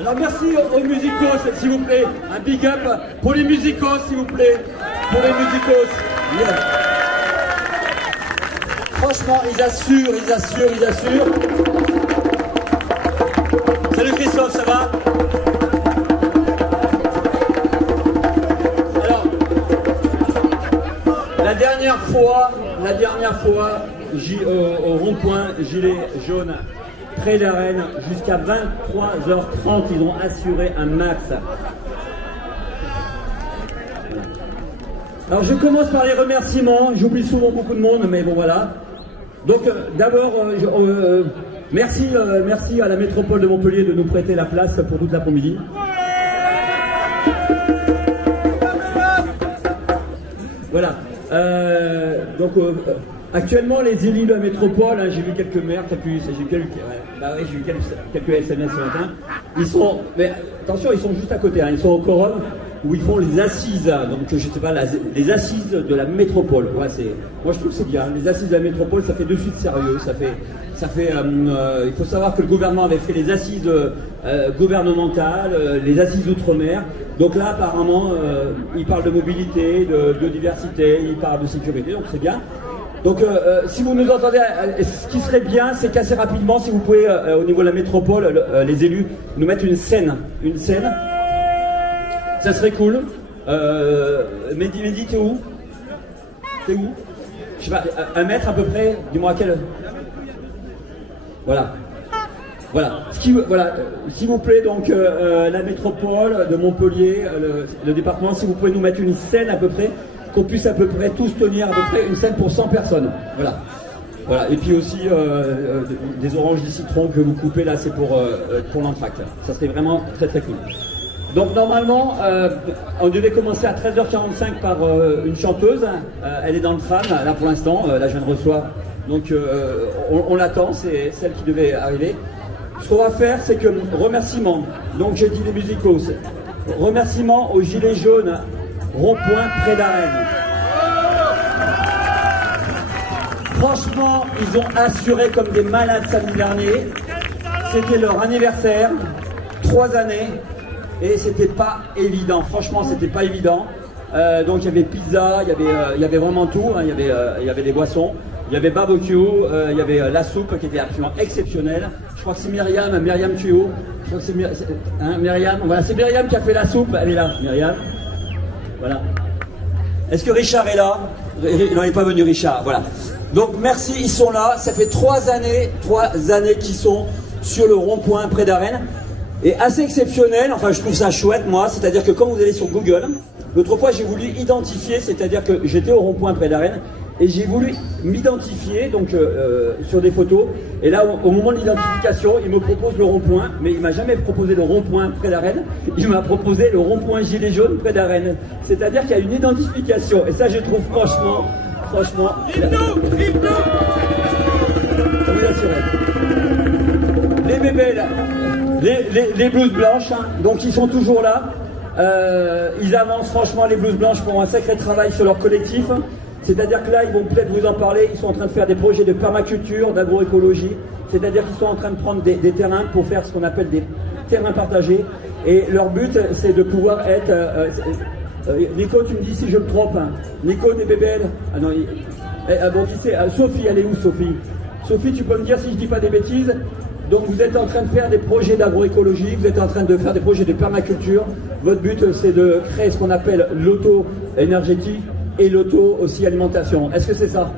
Alors merci aux musicos, s'il vous plaît. Un big up pour les musicos, s'il vous plaît. Pour les musicos. Yeah. Franchement, ils assurent. Salut Christophe, ça va? Alors, la dernière fois, au rond-point, gilet jaune, près d'Arène, jusqu'à 23h30, ils ont assuré un max. Alors je commence par les remerciements, j'oublie souvent beaucoup de monde, mais bon voilà. Donc d'abord, merci à la métropole de Montpellier de nous prêter la place pour toute l'après-midi. Voilà. Actuellement, les élus de la métropole, hein, j'ai vu quelques maires, j'ai vu quelques SMS ce matin. Ils sont, mais attention, ils sont juste à côté, hein, ils sont au quorum où ils font les assises. Donc, je sais pas, les assises de la métropole. Ouais, moi, je trouve que c'est bien. Les assises de la métropole, ça fait de suite sérieux. Il faut savoir que le gouvernement avait fait les assises gouvernementales, les assises outre-mer. Donc là, apparemment, ils parlent de mobilité, de biodiversité, ils parlent de sécurité. Donc, c'est bien. Donc, si vous nous entendez, ce qui serait bien, c'est qu'assez rapidement, si vous pouvez, au niveau de la métropole, les élus, nous mettre une scène. Ça serait cool. Mehdi, t'es où? Je sais pas, 1 mètre à peu près. Dis-moi à quel. Voilà. S'il vous plaît, donc, la métropole de Montpellier, le département, si vous pouvez nous mettre une scène à peu près, qu'on puisse à peu près tous tenir à peu près une scène pour 100 personnes. Voilà. Et puis aussi des oranges, des citrons que vous coupez là, c'est pour l'entracte. Ça serait vraiment très très cool. Donc normalement, on devait commencer à 13h45 par une chanteuse. Elle est dans le tram là pour l'instant. Là, je viens de recevoir. Donc on l'attend. C'est celle qui devait arriver. Ce qu'on va faire, c'est que remerciements. Donc j'ai dit les musicos. Remerciements aux gilets jaunes. Rond-point près d'Arène. Franchement, ils ont assuré comme des malades samedi dernier. C'était leur anniversaire, 3 années, et c'était pas évident. Franchement, c'était pas évident. Donc il y avait pizza, il y avait vraiment tout. Hein. Il y avait des boissons, il y avait barbecue, il y avait la soupe qui était absolument exceptionnelle. Je crois que c'est Myriam Tuyau. Je crois que c'est Myriam. Voilà, c'est Myriam qui a fait la soupe. Elle est là, Myriam. Voilà. Est-ce que Richard est là? Non, il n'est pas venu, Richard. Voilà. Donc merci, ils sont là. Ça fait 3 années qu'ils sont sur le rond-point près d'Arène. Et assez exceptionnel, enfin je trouve ça chouette moi, c'est-à-dire que quand vous allez sur Google, l'autre fois j'ai voulu identifier, c'est-à-dire que j'étais au rond-point près d'Arène, et j'ai voulu m'identifier donc sur des photos, et là au moment de l'identification il me propose le rond-point, mais il m'a jamais proposé le rond-point près d'Arène, il m'a proposé le rond-point gilet jaune près d'Arène, c'est-à-dire qu'il y a une identification, et ça je trouve franchement les bébés là, les blouses blanches, hein, donc ils sont toujours là, ils avancent franchement, les blouses blanches font un sacré travail sur leur collectif. C'est-à-dire que là, ils vont peut-être vous en parler, ils sont en train de faire des projets de permaculture, d'agroécologie, c'est-à-dire qu'ils sont en train de prendre des terrains pour faire ce qu'on appelle des terrains partagés, et leur but, c'est de pouvoir être... Nico, tu me dis si je me trompe, hein. Nico des bébés. Ah non, bon, qui c'est? Sophie, elle est où, Sophie? Sophie, tu peux me dire si je dis pas des bêtises? Donc vous êtes en train de faire des projets d'agroécologie, vous êtes en train de faire des projets de permaculture, votre but, c'est de créer ce qu'on appelle l'auto-énergétique, et l'auto aussi alimentation. Est-ce que c'est ça?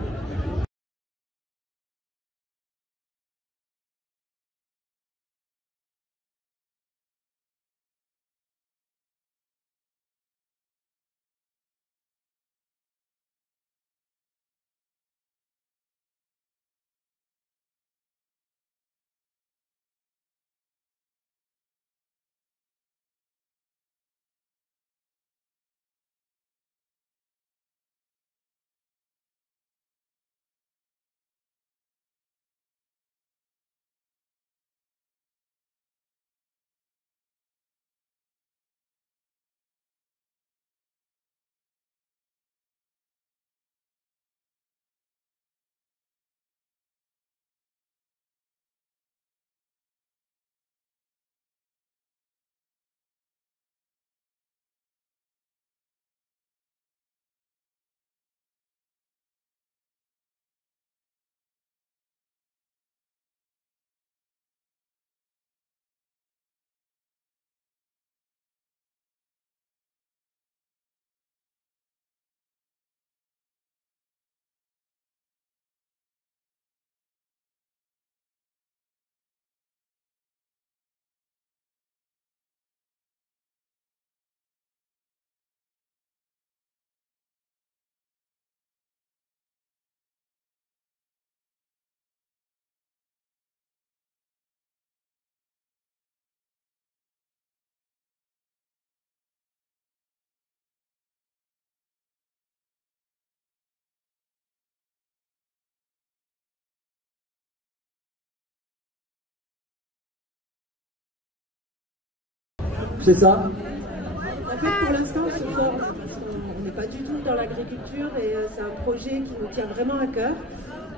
c'est ça? En fait, pour l'instant, on se forme parce qu'on n'est pas du tout dans l'agriculture et c'est un projet qui nous tient vraiment à cœur.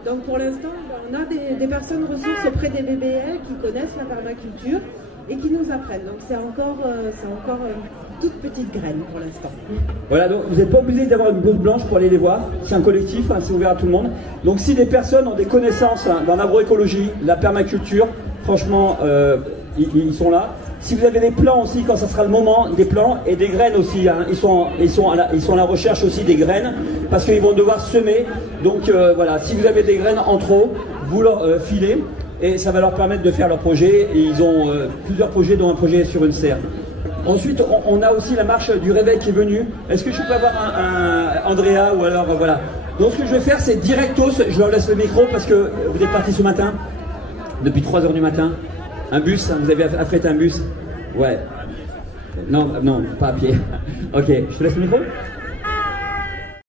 Donc pour l'instant, on a des personnes ressources auprès des BBL qui connaissent la permaculture et qui nous apprennent. Donc c'est encore une toute petite graine pour l'instant. Voilà, donc vous n'êtes pas obligé d'avoir une blouse blanche pour aller les voir. C'est un collectif, hein, c'est ouvert à tout le monde. Donc si des personnes ont des connaissances dans l'agroécologie, la permaculture, franchement, ils sont là. Si vous avez des plants aussi, quand ça sera le moment, des plants et des graines aussi, hein, ils sont à la recherche aussi des graines, parce qu'ils vont devoir semer. Donc voilà, si vous avez des graines en trop, vous leur filez, et ça va leur permettre de faire leur projet. Et ils ont plusieurs projets, dont un projet sur une serre. Ensuite, on a aussi la marche du réveil qui est venue. Est-ce que je peux avoir un Andrea, ou alors voilà. Donc ce que je vais faire, c'est directos, je leur laisse le micro, parce que vous êtes partis ce matin, depuis 3 h du matin. Un bus, vous avez affrété un bus? Ouais. Non, pas à pied. Ok, je te laisse le micro.